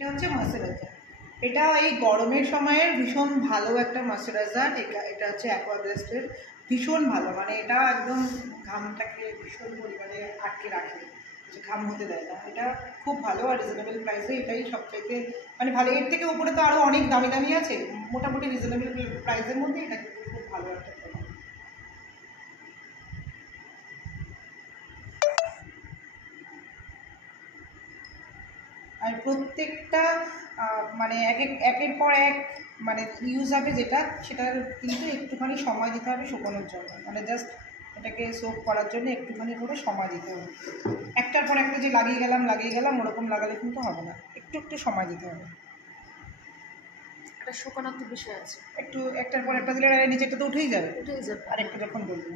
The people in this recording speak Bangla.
এটা হচ্ছে ময়শ্চারাইজার। এটা এই গরমের সময়ের ভীষণ ভালো একটা ময়শ্চারাইজার। এটা হচ্ছে অ্যাকোয়াবেস্টের, ভীষণ ভালো। মানে এটা একদম ঘামটাকে ভীষণ পরিমাণে আটকে রাখে, যে ঘাম হতে দেয় না। এটা খুব ভালো আর রিজনেবল প্রাইসে এটাই সবচাইতে মানে ভালো। এর থেকে উপরে তো আরও অনেক দামি দামি আছে, মোটামুটি রিজনেবল প্রাইসের মধ্যে এটা কিন্তু খুব ভালো একটা প্রোডাক্ট। আর প্রত্যেকটা মানে একের পর এক মানে ইউজ হবে যেটা, সেটার কিন্তু একটুখানি সময় দিতে হবে শুকানোর জন্য। মানে জাস্ট এটাকে সোক করার জন্য একটুখানি করে সময় দিতে হবে। একটার পর একটা যে লাগিয়ে গেলাম ওরকম লাগালে কিন্তু হবে না, একটু সময় দিতে হবে। এটা শুকানোর তো বিষয় আছে, একটু একটার পর একটা দিলে নিচেটা তো উঠেই যাবে আর একটা যখন বলবো।